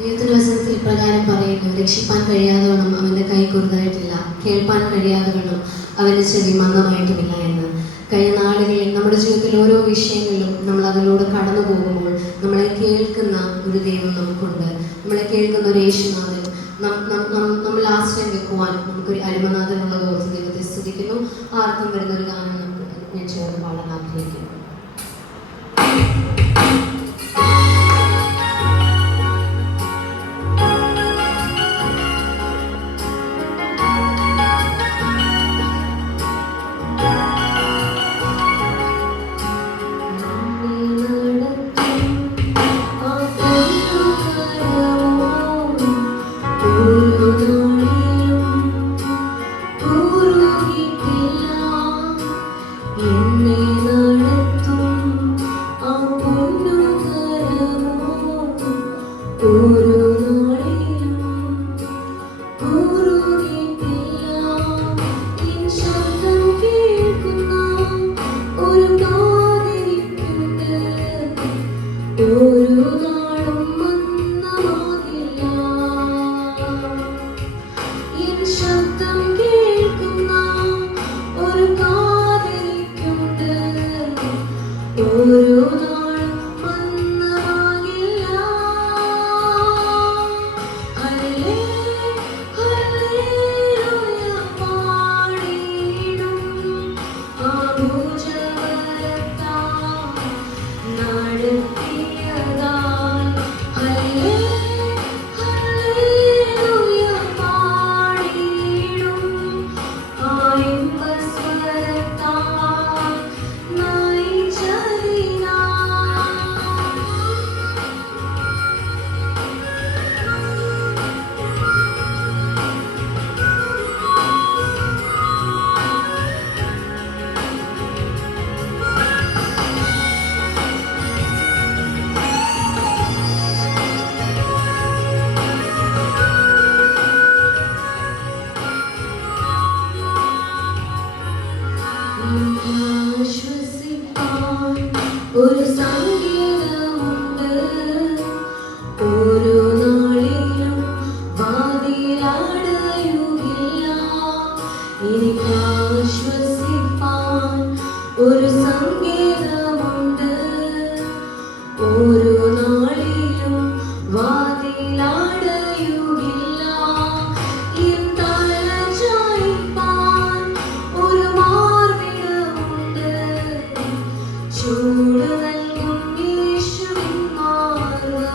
ദൈവത്തിന്റെ വചനത്തിൽ ഇപ്രകാരം പറയുന്നു, രക്ഷിപ്പാൻ കഴിയാതെ വണ്ണം അവൻ്റെ കൈ കുറുതായിട്ടില്ല, കേൾപ്പാൻ കഴിയാതെ വണ്ണം അവൻ്റെ ചെവി മന്ദമായിട്ടുമില്ല എന്ന്. കഴിഞ്ഞ നാളുകളിൽ നമ്മുടെ ജീവിതത്തിൽ ഓരോ വിഷയങ്ങളിലും നമ്മൾ അതിലൂടെ കടന്നു പോകുമ്പോൾ നമ്മളെ കേൾക്കുന്ന ഒരു ദൈവം നമുക്കുണ്ട്. നമ്മളെ കേൾക്കുന്ന ഒരു യേശുനാഥൻ, നമ്മൾ ആശ്രയം വെക്കുവാൻ നമുക്കൊരു അരുമനാഥനുള്ള ഓർത്ത് ദൈവത്തെ സ്തുതിക്കുന്നു. ആ അർത്ഥം വരുന്ന ഒരു ഗാനം ഞാൻ ചേർന്ന് പാടാൻ ആഗ്രഹിക്കുന്നു. ഒരു സംഗീതമുണ്ട്, ഓരോ നാളിലും വാതിലടയുകില്ല. എനിക്ക് ആശ്വസിപ്പാൻ ഒരു സംഗീതമുണ്ട്, ഓരോ നാളിലും വാതിലടയുകില്ല. എൻ തല ചായ്പ്പാൻ ഒരു മാർവിടമുണ്ട്, ചൂട് നൽകും യേശുവിൻ മാർവ്.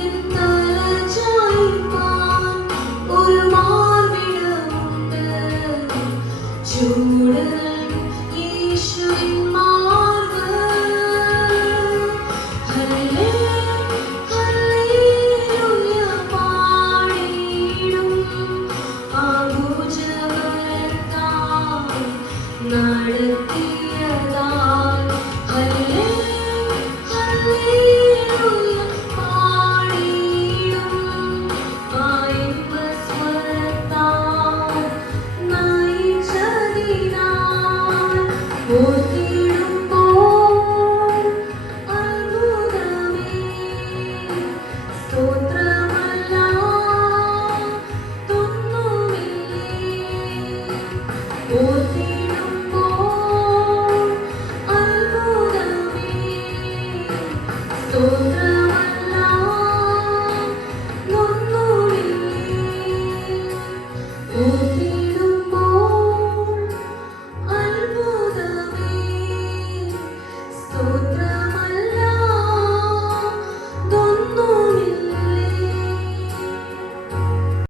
എൻ തല ചായ്പ്പാൻ ഒരു മാർവിടമുണ്ട്, ചൂട് നൽകും യേശുവിൻ മാർവ്. ഹല്ലേലൂയ പാടിടും ആ ഭുജബലത്താൽ നടത്തിയതാൽ. ഹല്ലേലൂയ പാടിടും ആ ഇമ്പസ്വരത്താൽ നയിച്ചതിനാൽ. ഓർത്തിടുമ്പോൾ അത്ഭുതമേ, സ്തോത്രമല്ലാതൊന്നുമില്ലേ. ഓർത്തിടുമ്പോൾ അത്ഭുതമേ, സ്തോത്ര